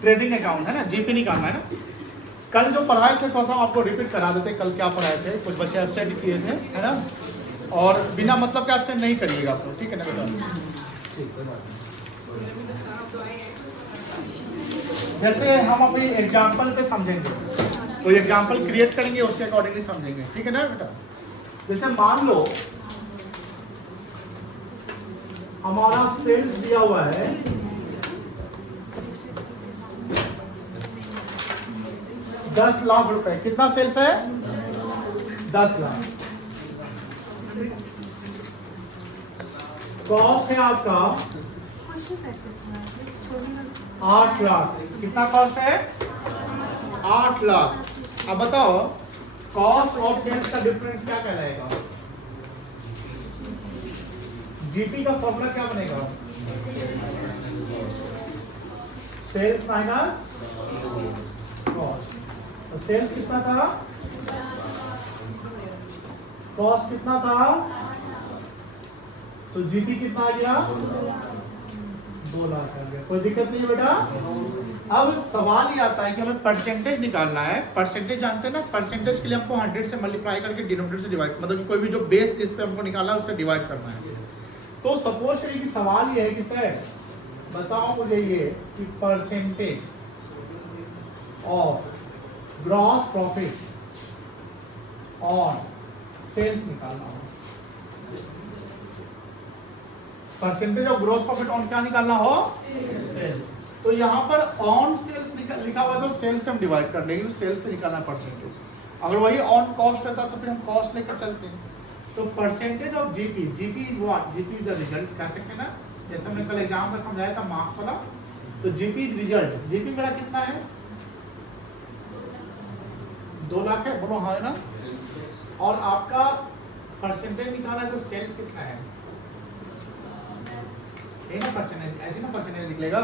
Trading account है ना, GP निकालना है ना। कल जो पढ़ाए थे थोड़ा सा आपको रिपीट करा देते, कल क्या पढ़ाए थे, कुछ बच्चे एब्सेंट किए थे है ना, और बिना मतलब के एब्सेंट नहीं करिएगा आप लोग, ठीक है ना बेटा। जैसे हम अपनी एग्जाम्पल पे समझेंगे, तो एग्जाम्पल क्रिएट करेंगे, उसके अकॉर्डिंगली समझेंगे, ठीक है ना बेटा। जैसे मान लो हमारा सेल्स दिया हुआ है 10 लाख रुपए। कितना सेल्स है? 10 लाख। कॉस्ट है आपका 8 लाख। कितना कॉस्ट है? 8 लाख। अब बताओ कॉस्ट और सेल्स का डिफरेंस क्या कहलाएगा? जीपी का फॉर्मूला क्या बनेगा? Sales minus cost. तो सेल्स कितना था? कॉस्ट कितना था? तो जीपी कितना आ गया? 2 लाख आ गया। कोई दिक्कत नहीं है बेटा। अब सवाल ये आता है कि हमें परसेंटेज निकालना है। परसेंटेज जानते हैं ना, परसेंटेज के लिए हमको 100 से मल्टीप्लाई करके डिनोमिनेटर से डिवाइड, मतलब कि कोई भी जो बेस जिस पे हमको निकालना है उससे डिवाइड करना है। तो सपोज करिए कि सवाल ये है कि सर बताओ मुझे ये कि percentage of gross profit on sales निकालना हो। Percentage of gross profit on क्या निकालना हो? सेल्स। तो यहाँ पर ऑन सेल्स लिखा हुआ तो सेल्स से हम डिवाइड कर लेंगे, सेल्स से निकालना परसेंटेज। अगर वही ऑन कॉस्ट रहता तो फिर हम कॉस्ट लेकर चलते हैं। तो percentage of GP, GP is what? GP is the result, कह सकते हैं ना, जैसे हमने कल एग्जाम में समझाया था मार्क्स वाला। तो जीपी इज रिजल्ट। जीपी मेरा कितना है? 2 लाख है, बोलो हाँ है ना। और आपका परसेंटेज निकाला है तो सेल्स कितना है? ये ना परसेंटेज, ऐसे ना परसेंटेज निकलेगा।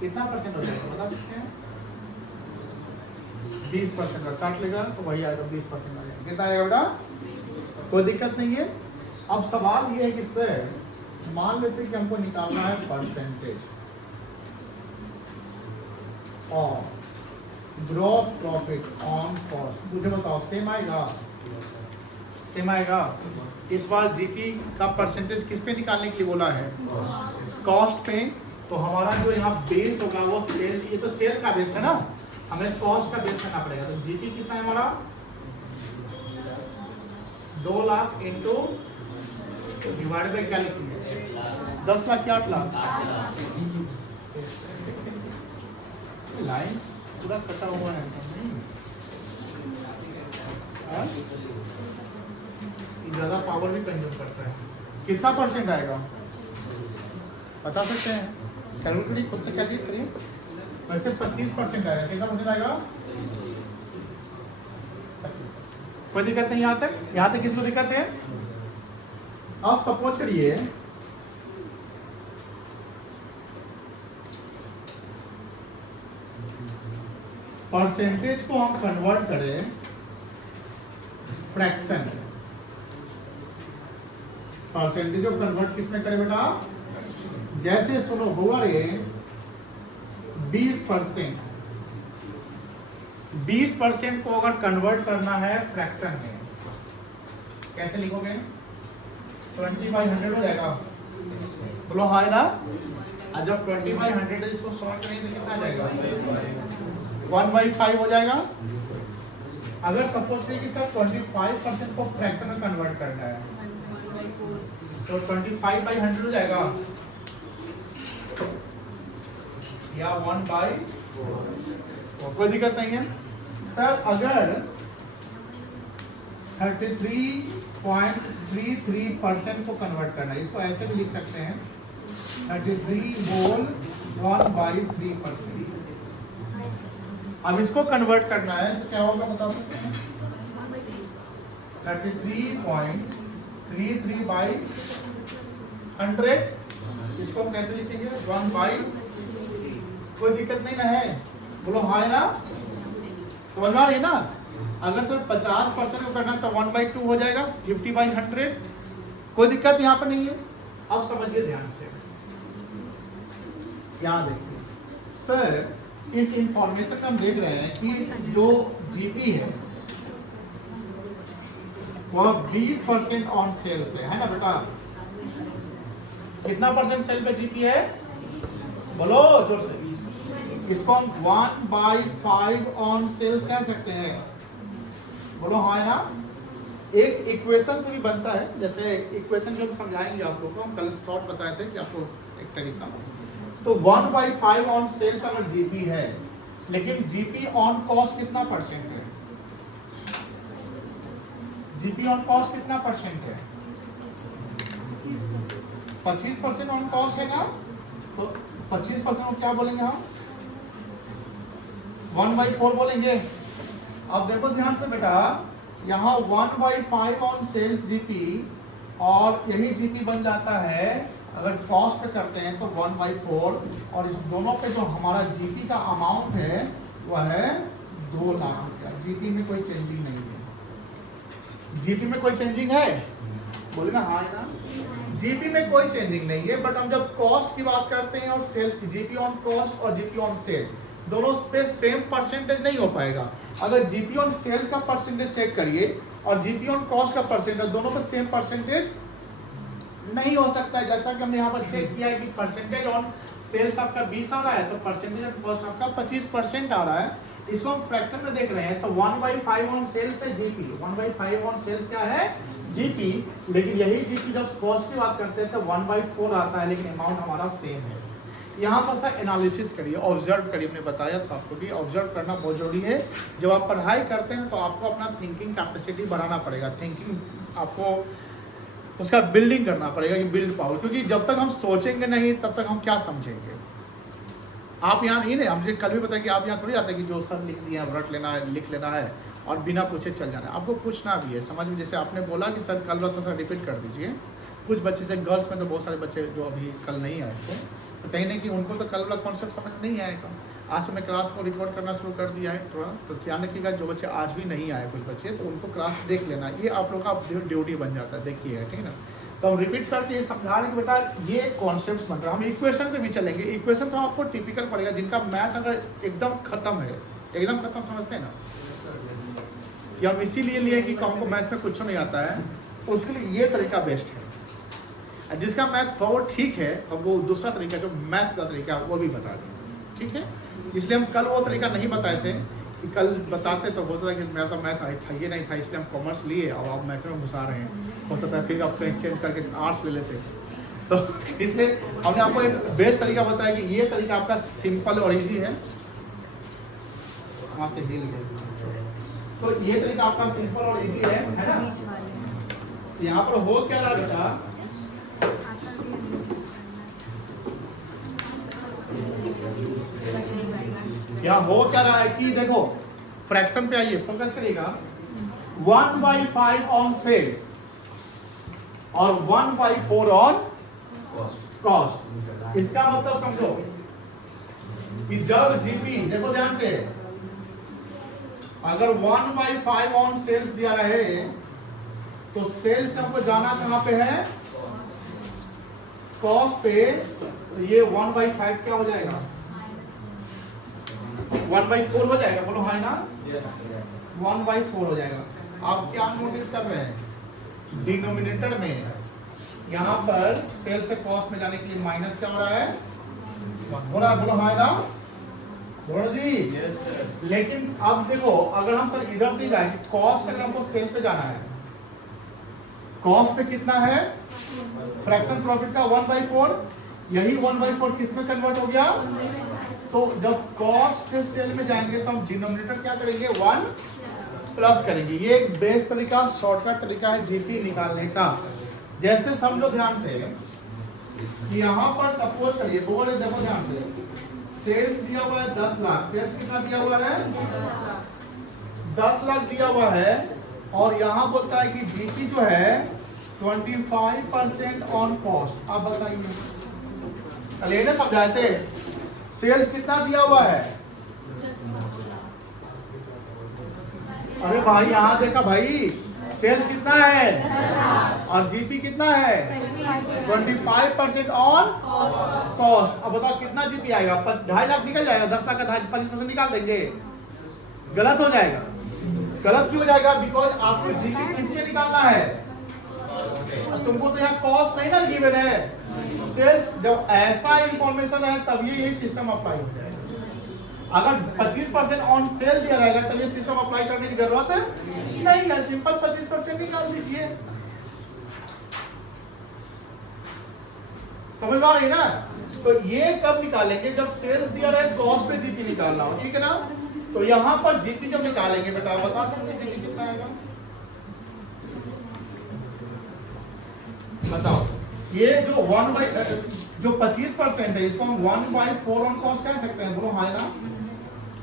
कितना परसेंट हो जाएगा बता सकते हैं? 20% का काट लेगा तो वही आएगा, 20% आ जाएगा। कितना आएगा बेटा? कोई दिक्कत नहीं है। अब सवाल ये है कि सर मान लेते कि हमको निकालना है परसेंटेज और ग्रॉस प्रॉफिट ऑन कॉस्ट। मुझे बताओ सेम आएगा? सेम आएगा। इस बार जीपी का परसेंटेज किस पे निकालने के लिए बोला है? कॉस्ट पे। तो हमारा जो यहाँ बेस होगा वो सेल, ये तो सेल का बेस है ना, हमें कॉस्ट का बेस करना पड़ेगा। तो जीपी कितना है हमारा? 2 लाख इंटू डिवाइड बाई क्या लिखेंगे? 10 लाख या 8 लाख? लाइन पूरा कटा हुआ है ज्यादा पावर भी कंज्यूम करता है। कितना परसेंट आएगा बता सकते हैं? कैलकुलेट करिए, खुद से कैलकुलेट करिए। वैसे 25% आएगा। कितना परसेंट आएगा? 25%। कोई दिक्कत नहीं यहाँ तक? यहाँ तक किसको दिक्कत है? आप सपोज करिए परसेंटेज को हम कन्वर्ट करें फ्रैक्शन। परसेंटेज को कन्वर्ट किसमें करें बेटा? जैसे सुनो हुआ रे 20%। 20% को अगर कन्वर्ट करना है फ्रैक्शन में, कैसे लिखोगे? 20/100 हो जाएगा। बोलो हाँ ना। और जब 20/100 इसको सॉल्व करेंगे तो कितना आ जाएगा? 1/5 हो जाएगा। अगर सपोज करिए कि सर 25% को फ्रैक्शन में कन्वर्ट करना है तो 25/100 हो जाएगा या 1/4। कोई दिक्कत नहीं है सर। अगर 33.33% को कन्वर्ट करना है, इसको ऐसे भी लिख सकते हैं 33 बोल 1/3%। अब इसको कन्वर्ट करना है तो क्या होगा बता सकते हैं? 33.33/100। इसको हम कैसे लिखेंगे? 1/। कोई दिक्कत नहीं ना है? बोलो हाँ है ना। समझ में आ रही है ना? अगर सर 50% को करना है तो 1/2 हो जाएगा, 50/100। कोई दिक्कत यहाँ पर नहीं है। अब समझिए ध्यान से, यहाँ देखिए सर इस इंफॉर्मेशन में हम देख रहे हैं कि जो जीपी है वह 20% ऑन सेल्स है ना बेटा? कितना परसेंट सेल पे जीपी है? बोलो जोर से। इसको हम 1/5 ऑन सेल्स कह सकते हैं। बोलो हाँ है ना? एक इक्वेशन से भी बनता है, जैसे इक्वेशन जो हम समझाएंगे आप लोगों को, हम कल शॉर्ट बताए थे कि आपको एक तरीका। तो 1/5 ऑन सेल्स अगर जीपी है, लेकिन जीपी ऑन कॉस्ट कितना परसेंट है? जीपी ऑन कॉस्ट कितना परसेंट है? 25% ऑन कॉस्ट है ना? तो 25% को क्या बोलेंगे हम? 1/4 बोलेंगे। अब देखो ध्यान से बेटा, यहाँ 1/5 ऑन सेल्स जीपी, और यही जीपी बन जाता है अगर कॉस्ट पे करते हैं तो 1/4, और इस दोनों पे जो हमारा जीपी का अमाउंट है वह है 2 लाख रुपया। जीपी में कोई चेंजिंग नहीं है। जीपी में कोई चेंजिंग है? बोले ना हाँ है ना? जीपी में कोई चेंजिंग नहीं है, बट हम जब कॉस्ट की बात करते हैं और सेल्स की, जीपी ऑन कॉस्ट और जीपी ऑन सेल दोनों पे सेम परसेंटेज नहीं हो पाएगा। अगर जीपी ऑन सेल्स का परसेंटेज चेक करिए और जीपी ऑन कॉस्ट का परसेंटेज, दोनों पे सेम परसेंटेज नहीं हो सकता है। जैसा कि हमने यहाँ पर चेक किया है कि परसेंटेज ऑन सेल्स आपका 20 आ रहा है, तो परसेंटेज ऑन कॉस्ट आपका 25% आ रहा है। इसको हम फ्रैक्शन में देख रहे हैं, तो 1/5 ऑन सेल्स है जीपी, 1/5 ऑन सेल्स क्या है? जीपी। लेकिन यही जीपी जब कॉस्ट की बात करते हैं तो 1/4 आता है, लेकिन अमाउंट हमारा सेम है। यहाँ पर सा एनालिसिस करिए, ऑब्जर्व करिए। हमने बताया था आपको कि ऑब्जर्व करना बहुत जरूरी है। जब आप पढ़ाई करते हैं तो आपको अपना थिंकिंग कैपेसिटी बढ़ाना पड़ेगा, थिंकिंग आपको उसका बिल्डिंग करना पड़ेगा कि बिल्ड पावर, क्योंकि जब तक हम सोचेंगे नहीं तब तक हम क्या समझेंगे। आप यहाँ नहीं, हमने कल भी बताया कि आप यहाँ थोड़ी आते कि जो सब लिख दिया रट लेना है, लिख लेना है और बिना पूछे चल जाना है। आपको पूछना भी है समझ में। जैसे आपने बोला कि सर कल थोड़ा सा रिपीट कर दीजिए। कुछ बच्चे से गर्ल्स में तो बहुत सारे बच्चे जो अभी कल नहीं आए थे, तो कहीं ना कहीं उनको तो कल वाला कॉन्सेप्ट समझ नहीं आएगा। आज से मैं क्लास को रिकॉर्ड करना शुरू कर दिया है थोड़ा, तो ध्यान रखिएगा जो बच्चे आज भी नहीं आए कुछ बच्चे, तो उनको क्लास देख लेना, ये आप लोग का ड्यूटी बन जाता है। देखिए ठीक है ना? तो हम रिपीट करके ये समझा रहे कि बेटा ये कॉन्सेप्ट बन रहा है। हम इक्वेशन पे भी चलेंगे। इक्वेशन तो आपको टिपिकल पड़ेगा, जिनका मैथ अगर एकदम खत्म है, एकदम खत्म समझते हैं ना, कि हम इसीलिए लिए कि हमको मैथ में कुछ नहीं आता है, उसके लिए ये तरीका बेस्ट है। जिसका मैथ थोड़ा ठीक है अब वो दूसरा तरीका जो मैथ का तरीका वो भी बता दें, ठीक है? इसलिए हम कल वो तरीका नहीं बताए थे कि कल बताते तो हो सकता है कि मेरा तो मैथ था ये नहीं था, इसलिए हम कॉमर्स लिए और आप मैथ में घुसा रहे हैं। हो सकता है फिर आप चेंज करके आर्ट्स ले लेते। तो इसलिए हमने आपको एक बेस्ट तरीका बताया कि ये तरीका आपका सिंपल और ईजी है। वहाँ से हिल गए, तो ये तरीका आपका सिंपल और ईजी है ना? यहाँ पर हो क्या रहा बेटा, यहाँ हो क्या रहा है कि देखो फ्रैक्शन पे आइए, फोकस करिएगा। 1/5 ऑन सेल्स और 1/4 ऑन कॉस्ट। इसका मतलब समझो कि जब जीपी, देखो ध्यान से, अगर 1/5 ऑन सेल्स दिया रहे तो सेल्स हमको जाना कहां पे है? कॉस्ट पे। तो ये 1/5 क्या हो जाएगा? 1/4 हो जाएगा। बोलो हाँ ना? 1/4 हो जाएगा। आप क्या नोटिस कर रहे हैं? डिनोमिनेटर में यहाँ पर सेल्स से कॉस्ट में जाने के लिए माइनस क्या हो रहा है? हो रहा है। बोलो हाँ ना? बोलो जी। लेकिन अब देखो अगर हम सर इधर से जाए, कॉस्ट अगर हमको सेल पे जाना है, कॉस्ट पे कितना है? फ्रैक्शन प्रॉफिट का 1/4। यही 1/4 किस में कन्वर्ट हो गया? तो जब कॉस्ट से सेल में जाएंगे तो हम डिनोमिनेटर क्या करेंगे? 1 प्लस करेंगे। ये एक बेस्ट तरीका, शॉर्टकट तरीका है जीपी निकालने का। जैसे समझो ध्यान से कि यहाँ पर सपोज करिए, बोले देखो ध्यान से, सेल्स दिया हुआ है 10 लाख। सेल्स कितना दिया हुआ है? 10 लाख दिया हुआ है। और यहाँ बोलता है कि जीपी जो है 25% ऑन कॉस्ट। आप बताइए, कल समझाए थे सेल्स कितना दिया हुआ है? अरे भाई यहाँ देखा भाई, सेल्स कितना है? और जीपी कितना है 25% ऑन कॉस्ट। अब बताओ कितना जीपी आएगा? 2.5 लाख निकल जाएगा, 10 लाख का 25% निकाल देंगे, गलत हो जाएगा। गलत क्यों हो जाएगा? बिकॉज आपको जीपी किसमें निकालना है? तुमको तो यहाँ कॉस्ट नहीं ना गिवन है, सेल्स। जब ऐसा इंफॉर्मेशन है तब ये सिस्टम अप्लाई हो जाएगा। अगर 25% ऑन सेल दिया रहेगा तब ये सिस्टम अप्लाई करने की जरूरत है नहीं है, सिंपल 25% निकाल दीजिए। समझ में आ रही ना? तो ये कब निकालेंगे? जब सेल्स दिया रहे, कॉस्ट पे जीपी निकालना हो, ठीक है ना? तो यहाँ पर जीपी जब निकालेंगे बेटा, बता सकते हैं जीपी कितना आएगा? बताओ। ये जो 25% है इसको हम 1/4 ऑन कॉस्ट कह सकते हैं, बोलो हाँ ना?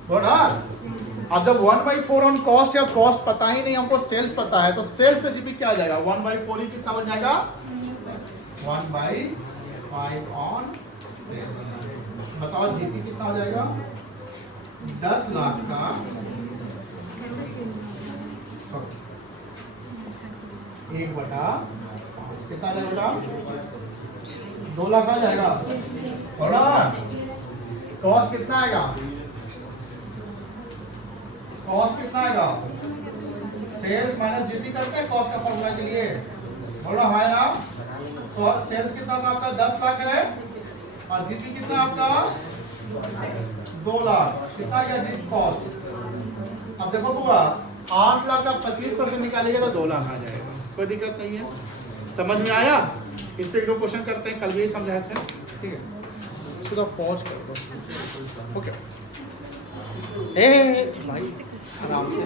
बोलो ना? अब जब 1/4 ऑन कॉस्ट या कॉस्ट पता ही नहीं, हमको सेल्स पता है, तो सेल्स पे जीपी क्या आ जाएगा? 1/4 ही कितना बन जाएगा? 1/5 ऑन सेल्स। बताओ जीपी कितना हो जाएगा? 10 लाख का 1/5 कितना जाएगा? 2 लाख आ जाएगा। और कॉस्ट कितना आएगा? कॉस्ट कितना आएगा? सेल्स माइनस जीपी करते हैं कॉस्ट का फॉर्मूला के लिए, बोलो हाँ ना? सेल्स कितना था आपका? 10 लाख है, और जीपी कितना आपका? 2 लाख। कितना गया जीपी कॉस्ट? अब देखो पूरा 8 लाख का 25% निकालेंगे तो 2 लाख आ जाएगा, कोई दिक्कत नहीं है। समझ में आया? इस पे 2 क्वेश्चन करते हैं, कल भी समझाए थे, ठीक है? इसको पॉज कर दो, ओके? भाई आराम से।